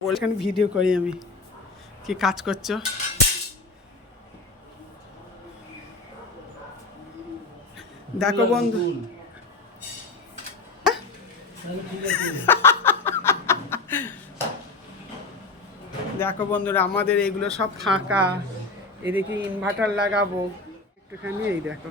ওখানে ভিডিও করি আমি। কি কাজ করছ? দেখো বন্ধু। দেখো বন্ধুরা, আমাদের এগুলো সব ফাঁকা। এদিকে ইনভার্টার লাগাবো। একটুখানি এই দেখো।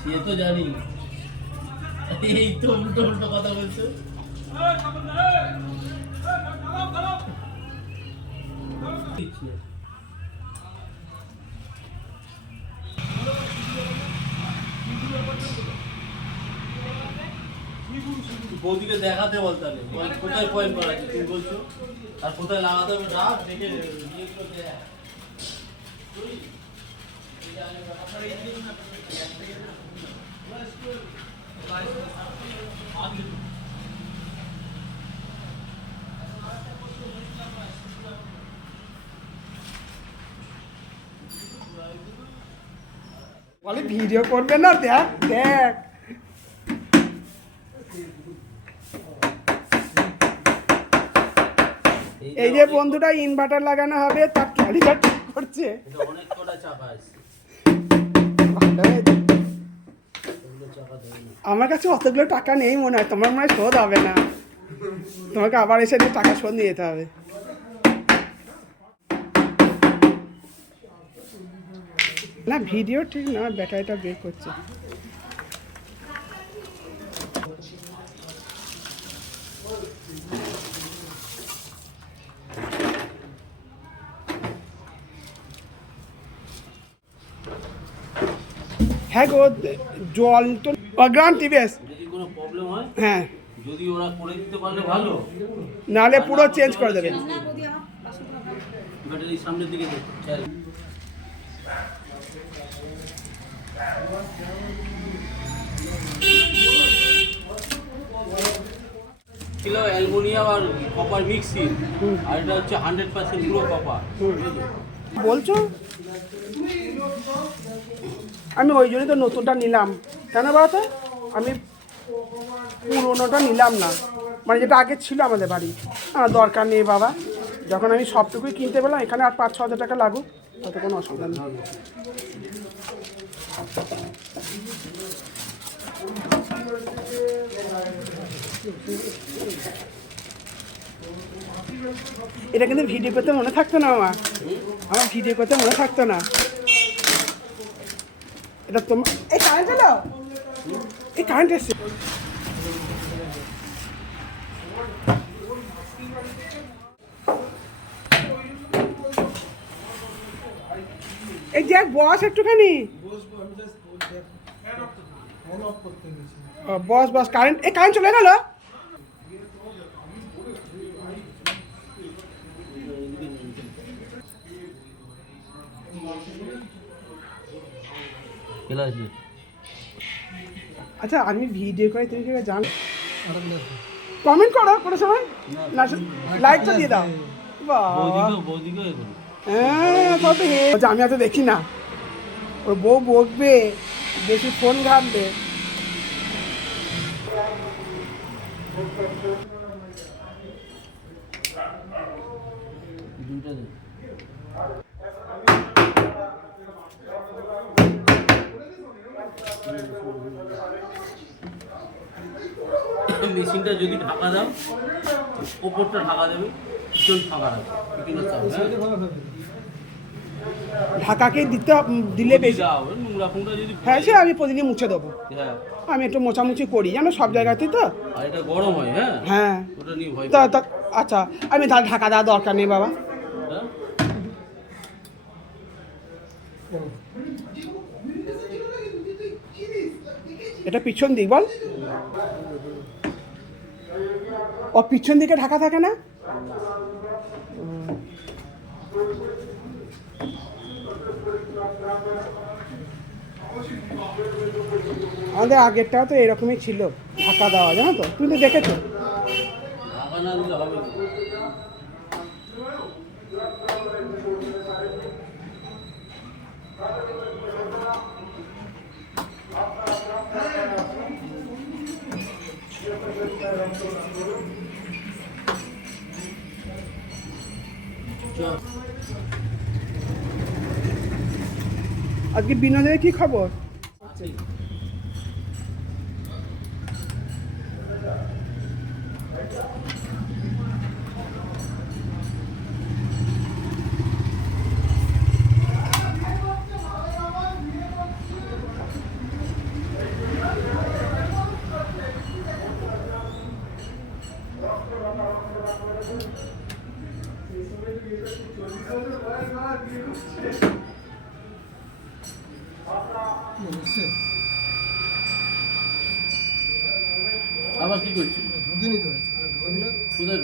সে তো জানি এই তো উল্টো উল্টো কথা বলছো। বৌদিকে দেখাতে বল তাহলে। কোথায় পয়েন্ট করা আছে তুমি বলছো? আর কোথায় লাগাতে হবে? ডাক দেখে দেখ। বলে ভিডিও করবে না দেখ দেখ। এই যে বন্ধুটা ইনভার্টার লাগানো হবে তার ট্রলিটা ঠিক করছে। অনেক কটা চাপা আছে। আমার কাছে অতগুলো টাকা নেই মনে হয়, তোমার মনে হয় শোধ হবে না? তোমাকে আবার এসে টাকা শোধ নিয়ে যেতে হবে। না, ভিডিও ঠিক না, ব্যাটারিটা বের করছে। হ্যাঁ গো জল তো অগ্রাম টিভিএস হয়। যদি ওরা করে দিতে পারলে ভালো নাহলে পুরো চেঞ্জ করে দেবেন ব্যাটারি সামনের দিকে চল ছিল অ্যালুমিনিয়াম আর কপার মিক্সিং আর এটা হচ্ছে হান্ড্রেড পার্সেন্ট পুরো কপার বলছো? আমি ওই জন্যই তো নতুনটা নিলাম। কেন বলতো? আমি পুরোনোটা নিলাম না। মানে যেটা আগে ছিল আমাদের বাড়ি। আমার দরকার নেই বাবা। যখন আমি সবটুকুই কিনতে পেলাম, এখানে আর পাঁচ ছ হাজার টাকা লাগুক, তাতে কোনো অসুবিধা নেই। এটা কিন্তু ভিডিও করতে মনে থাকতো না আমার আমার ভিডিও করতে মনে থাকতো না। এটা তোমার এই কারেন্ট এলো? এই কারেন্ট এসছে। এই যে বস একটুখানি। বস বস কারেন্ট এই কারেন্ট চলে গেল? আচ্ছা আমি ভিডিও করে তুমি জান কমেন্ট করো কোনো সময়? না লাইকটা দিয়ে দাও। হ্যাঁ আমি এত দেখি না। ওর বউ বকবে বেশি ফোন ঘাটবে। দুইটা মেশিনটা যদি ঢাকা দাও ওপরটা ঢাকা দেবে পিছন ফাঁকা রাখবে। ঢাকাকে দিতে দিলে বেশি হ্যাঁ সে আমি প্রতিদিন মুছে দেবো। হ্যাঁ। আমি একটু মোছামুছি করি জানো সব জায়গাতেই তো? গরম হয় হ্যাঁ? হ্যাঁ। তা আচ্ছা আমি তাহলে ঢাকা দেওয়ার দরকার নেই বাবা। হ্যাঁ? এটা পিছন দিক বল। ও পিছন দিকে ঢাকা থাকে না? আমাদের আগেরটাও তো এরকমই ছিল, ঢাকা দেওয়া, জানো তো? তুমি তো দেখেছ ঢাকা না দিলে হবে কি? চল। আজকে বিনোদের কি খবর আছে। আবার কি করছি ঢুকিনি তো কোথায়?